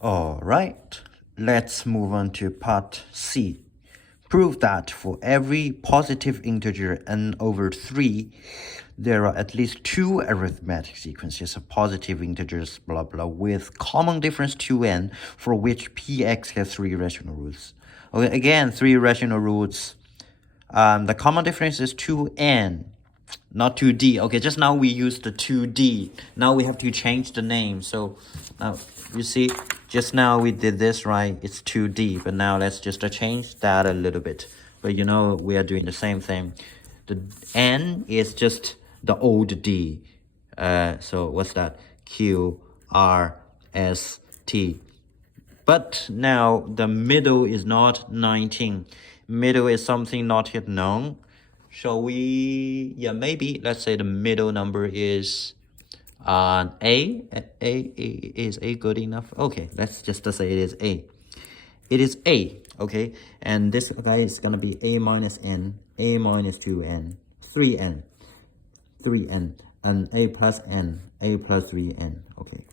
All right, let's move on to part C. Prove that for every positive integer n over 3, there are at least two arithmetic sequences of positive integers, blah blah, with common difference 2n, for which px has three rational roots. Okay, again, three rational roots. The common difference is 2n, not 2d. Okay, just now we used the 2d. Now we have to change the name. So now you see, just now we did this, right? It's 2d, but now let's just change that a little bit. But you know, we are doing the same thing. The n is just the old d. So what's that? Q, R, S, T. But now the middle is not 19. Middle is something not yet known. Shall we, yeah, maybe, let's say the middle number is A. Is A good enough? Okay, let's just say it is A. It is A, okay? And this guy is gonna be A minus N, A minus 2N, 3N, 3N, and A plus N, A plus 3N, okay?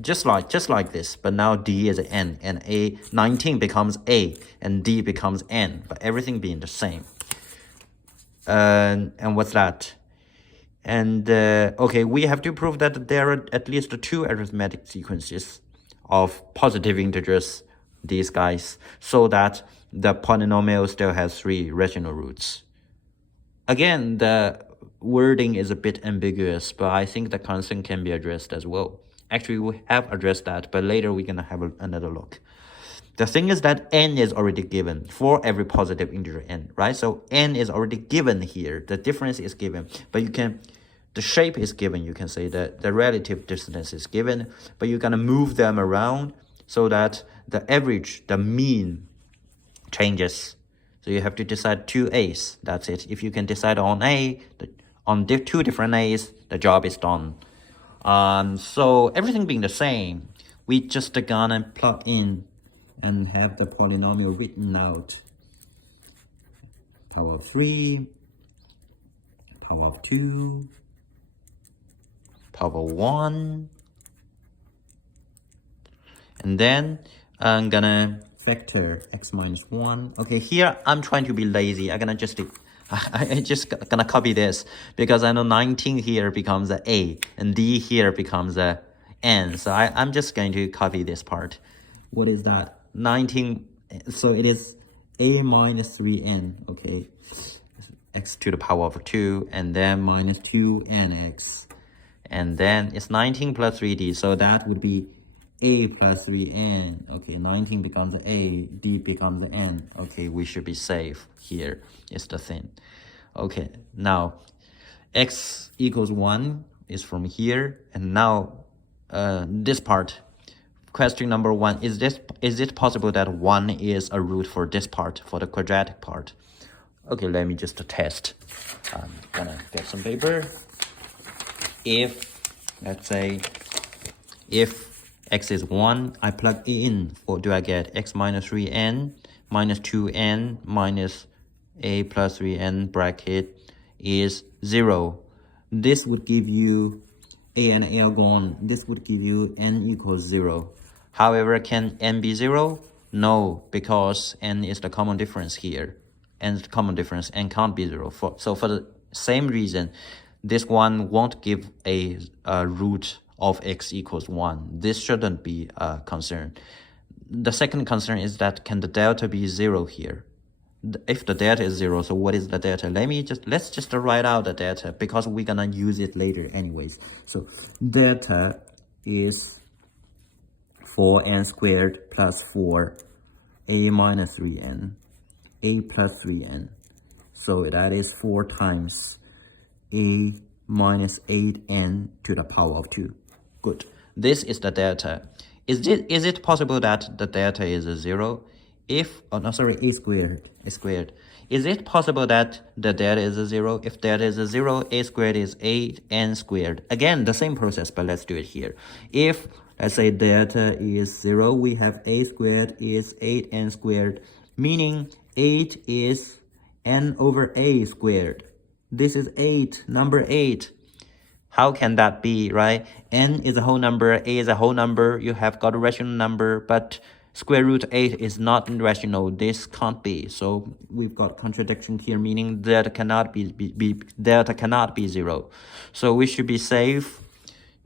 Just like this, but now D is N, and A 19 becomes A, and D becomes N, but everything being the same. And what's that? And okay, we have to prove that there are at least two arithmetic sequences of positive integers, these guys, so that the polynomial still has three rational roots. Again, the wording is a bit ambiguous, but I think the concern can be addressed as well. Actually, we have addressed that, but later we're going to have another look. The thing is that n is already given for every positive integer n, right? So n is already given here. The difference is given, but you can, the shape is given. You can say that the relative distance is given, but you're going to move them around so that the average, the mean changes. So you have to decide two A's. That's it. If you can decide on A, on two different A's, the job is done. So everything being the same, we just gonna plug in and have the polynomial written out. Power of 3, power of 2, power of 1. And then I'm gonna factor x minus 1. Okay, here I'm trying to be lazy. I just gonna copy this because I know 19 here becomes a A and D here becomes a N. So I'm just going to copy this part. What is that? 19, so it is A minus 3N, okay? X to the power of 2 and then minus 2NX. And then it's 19 plus 3D, so that would be A plus 3N. Okay, 19 becomes A, D becomes N. Okay, we should be safe here is the thing. Okay, now X equals 1 is from here. And now this part, question number 1, is it possible that 1 is a root for this part, for the quadratic part? Okay, let me just test. I'm gonna get some paper. If, let's say, if x is 1, I plug in, what do I get? X minus 3n minus 2n minus a plus 3n bracket is 0. This would give you a and a are gone. This would give you n equals 0. However, can n be 0? No, because n is the common difference here. N is the common difference, n can't be 0. So for the same reason, this one won't give a root of x equals 1. This shouldn't be a concern. The second concern is that can the delta be 0 here? If the delta is 0, so what is the delta? Let's just write out the delta because we're gonna use it later anyways. So delta is 4n squared plus 4a minus 3n, a plus 3n. So that is 4 times a minus 8n to the power of 2. Good. This is the delta. Is it possible that the delta is a 0? If, oh no, sorry, a squared. Is it possible that the delta is a 0? If delta is a 0, a squared is 8n squared. Again, the same process, but let's do it here. If, let's say, delta is 0, we have a squared is 8n squared, meaning 8 is n over a squared. This is 8, number 8. How can that be, right? N is a whole number, A is a whole number, you have got a rational number, but square root 8 is not rational. This can't be. So we've got contradiction here, meaning delta cannot delta cannot be 0. So we should be safe.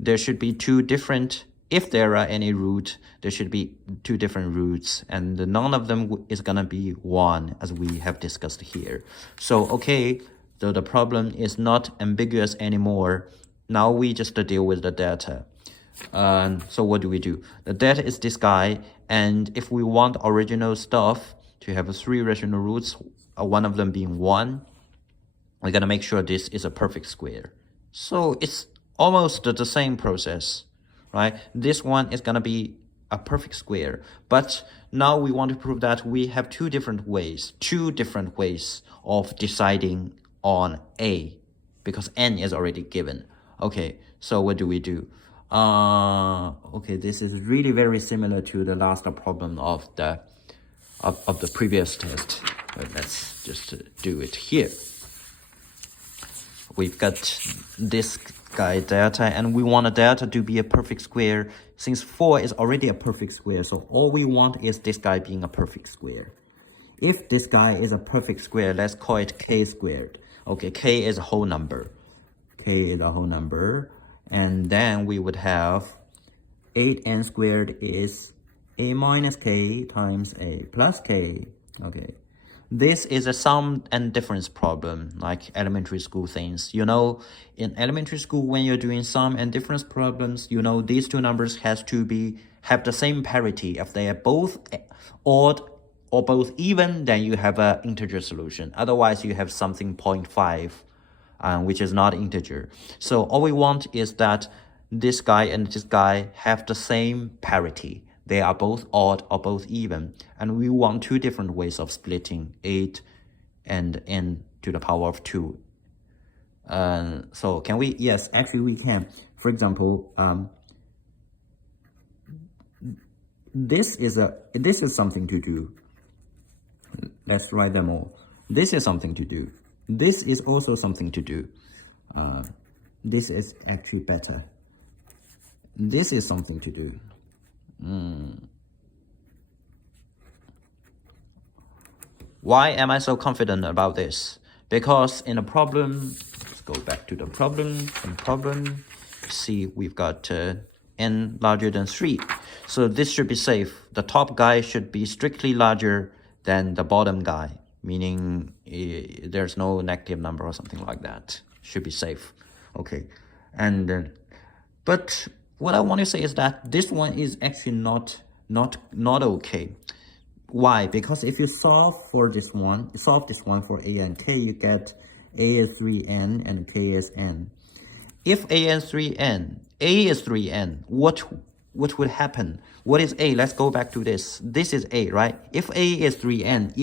There should be two different, if there are any root, there should be two different roots, and none of them is gonna be 1, as we have discussed here. So okay, so the problem is not ambiguous anymore. Now we just deal with the delta. So what do? The delta is this guy, and if we want original stuff to have 3 rational roots, one of them being 1, we're gonna make sure this is a perfect square. So it's almost the same process, right? This one is gonna be a perfect square, but now we want to prove that we have two different ways of deciding on A, because N is already given. Okay, so what do? Okay, this is really very similar to the last problem of the previous test, but let's just do it here. We've got this guy delta, and we want a delta to be a perfect square. Since 4 is already a perfect square, so all we want is this guy being a perfect square. If this guy is a perfect square, let's call it k squared. Okay, k is a whole number. K is a whole number. And then we would have 8n squared is a minus k times a plus k. Okay. This is a sum and difference problem, like elementary school things. You know, in elementary school, when you're doing sum and difference problems, you know, these two numbers have the same parity. If they are both odd or both even, then you have an integer solution. Otherwise, you have something 0.5, which is not integer. So all we want is that this guy and this guy have the same parity. They are both odd or both even. And we want two different ways of splitting 8 and n to the power of 2. So can we? Yes, actually we can. For example, this is something to do. Let's write them all. This is something to do. This is also something to do. This is actually better. This is something to do. Why am I so confident about this? Because in a problem, let's go back to the problem. In problem, see, we've got n larger than 3. So this should be safe. The top guy should be strictly larger than the bottom guy, meaning there's no negative number or something like that. Should be safe. Okay. And but what I want to say is that this one is actually not okay. Why? Because if you solve this one for a and k, you get a is 3n and k is n. If a is 3n, what would happen? What is a? Let's go back to this. This is a, right? If a is 3n,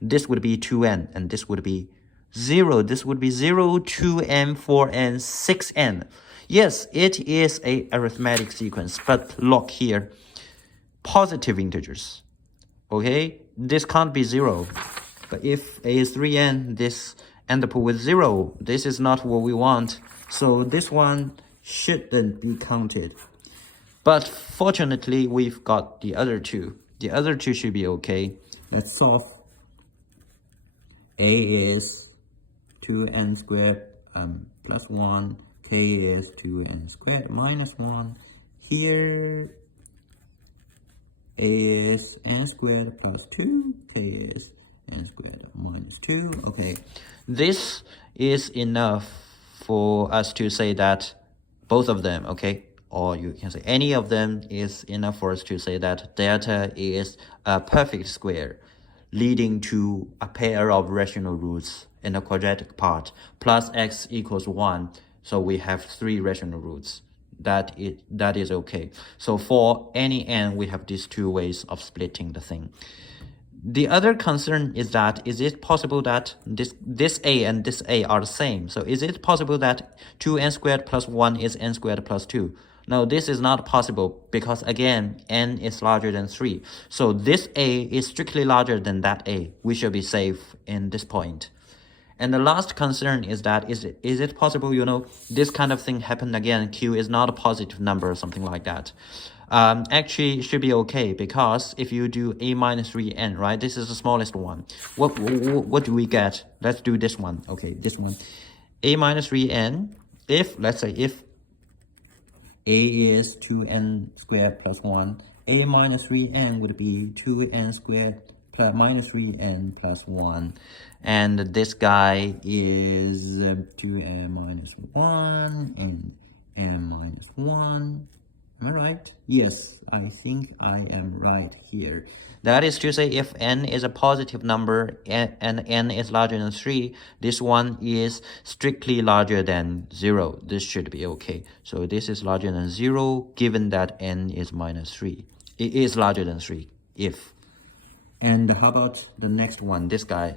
this would be 2n, and this would be 0. This would be 0, 2n, 4n, 6n. Yes, it is a arithmetic sequence, but look here. Positive integers. Okay? This can't be 0. But if a is 3n, this end up with 0. This is not what we want. So this one shouldn't be counted. But fortunately, we've got the other two. The other two should be okay. Let's solve. A is 2n squared plus 1. K is 2n squared minus 1. Here, A is n squared plus 2. K is n squared minus 2. Okay. This is enough for us to say that both of them, okay? Or you can say any of them is enough for us to say that delta is a perfect square leading to a pair of rational roots in the quadratic part plus x equals 1. So we have 3 rational roots. That is okay. So for any n, we have these two ways of splitting the thing. The other concern is that, is it possible that this a and this a are the same? So is it possible that 2n squared plus 1 is n squared plus 2? No, this is not possible because, again, n is larger than 3. So this a is strictly larger than that a. We should be safe in this point. And the last concern is that is it possible, you know, this kind of thing happen again, q is not a positive number or something like that. Actually it should be okay, because if you do a minus 3n, right, this is the smallest one. What do we get? Let's do this one. Okay, this one, a minus 3n. If let's say if a is 2n squared plus 1, a minus 3n would be 2n squared plus minus 3n plus 1. And this guy is 2n minus 1 and n minus 1. Am I right? Yes, I think I am right here. That is to say, if n is a positive number and n is larger than 3, this one is strictly larger than 0. This should be okay. So this is larger than 0, given that n is minus 3. It is larger than 3, if. And how about the next one? This guy.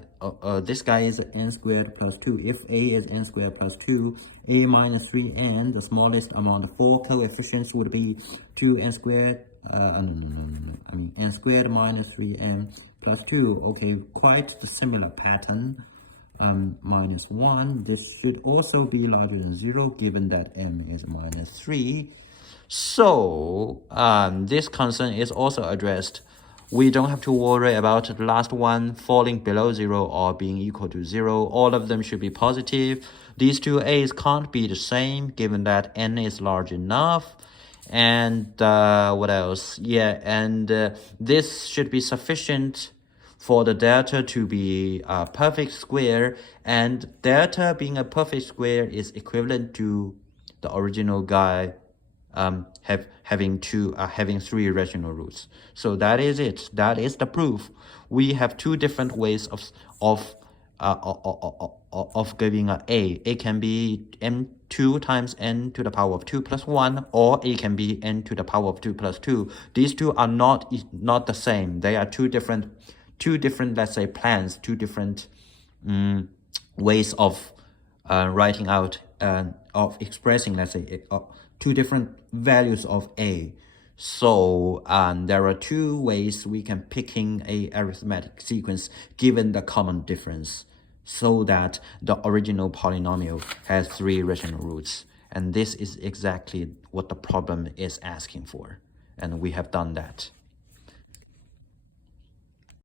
This guy is n squared plus 2. If a is n squared plus 2, a minus 3n, the smallest among the 4 coefficients would be 2n squared. I mean n squared minus 3n plus 2. Okay, quite the similar pattern. Minus 1. This should also be larger than 0, given that m is minus 3. So this concern is also addressed. We don't have to worry about the last one falling below 0 or being equal to 0. All of them should be positive. These two a's can't be the same, given that n is large enough. And what else? Yeah, and this should be sufficient for the delta to be a perfect square. And delta being a perfect square is equivalent to the original guy having 3 rational roots. So that is it. That is the proof. We have 2 different ways of giving a. A can be m2 times n to the power of 2 plus 1, or a can be n to the power of 2 plus 2. These two are not the same. They are two different, let's say, plans, 2 different ways of writing out of expressing, let's say, 2 different values of a. So there are 2 ways we can picking a arithmetic sequence given the common difference, so that the original polynomial has 3 rational roots. And this is exactly what the problem is asking for, and we have done that.